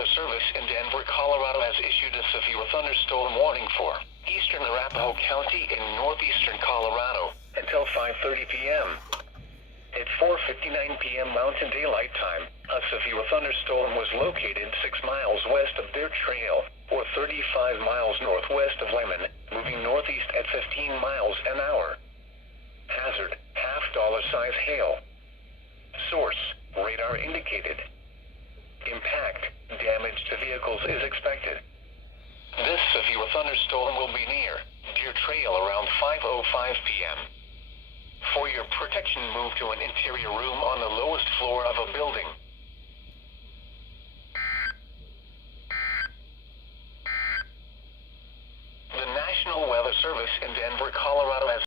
Weather Service in Denver, Colorado has issued a severe thunderstorm warning for eastern Arapahoe County in northeastern Colorado until 5:30 p.m. At 4:59 p.m. Mountain Daylight Time, a severe thunderstorm was located 6 miles west of their trail, or 35 miles northwest of Lemon, moving northeast at 15 miles an hour. Hazard, $half-size hail. Source, radar indicated. Impact, damage to vehicles is expected. This severe thunderstorm will be near Deer Trail around 5:05 p.m. For your protection, move to an interior room on the lowest floor of a building. The National Weather Service in Denver, Colorado has